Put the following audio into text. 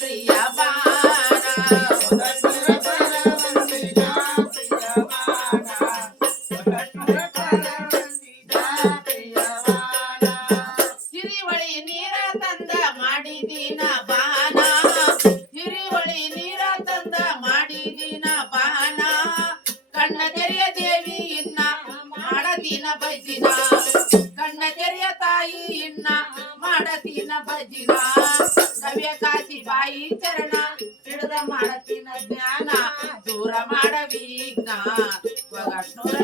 ಪ್ರಿಯ ಬಾಣ ಹಿರಿವಳಿ ನೀರ ತಂದ ಮಾಡಿದೀನ ಬಾನ ಹಿರಿವಳಿ ನೀರ ತಂದ ಮಾಡಿದೀನ ಬಾನ ಕಣ್ಣ ತೆರೆಯ ದೇವಿ ಇನ್ನ ಮಾಡದಿನ ಭಜಿನ ಕಣ್ಣ ತೆರೆಯ ತಾಯಿ ಇನ್ನ ಮಾಡದಿನ ಭಜಿನ ಕವಿಯ ಕಾಶಿ ಬಾಯಿ ಚರಣ ಹಿಡಿದ ಮಾಡತಿನ ಜ್ಞಾನ ದೂರ ಮಾಡವೀಗ್ನ ಒಗಟ್ನೂರ